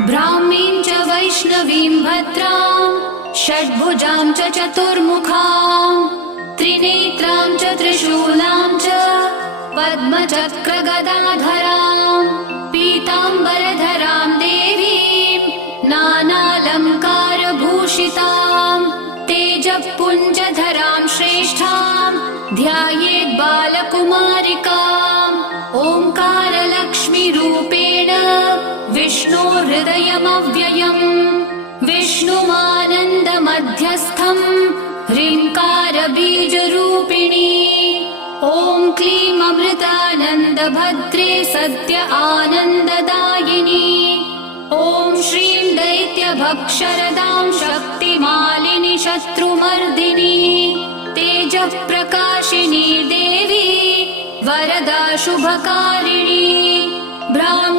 ब्राह्मीं च वैष्णवीं भद्रां षड्भुजां च चतुर्मुखां त्रिनेत्रां च त्रिशूलां च पद्मचक्रगदाधरां पीताम्बरधरां देवीं नानालङ्कारभूषितां तेजःपुञ्जधरां श्रेष्ठां ध्यायेत् बालकुमारिकाम् ओङ्कारलक्ष्मीरूपेण विष्णोर्हृदयमव्ययम् विष्णुमानन्दमध्यस्थम् ह्रीङ्कारबीजरूपिणी ॐ क्लीं अमृतानन्दभद्रे सत्य आनन्ददायिनी ॐ श्रीं दैत्यभक्षरदां शक्तिमालिनि शत्रुमर्दिनी तेजःप्रकाशिनी देवी वरदा शुभकारिणी ब्राह्मी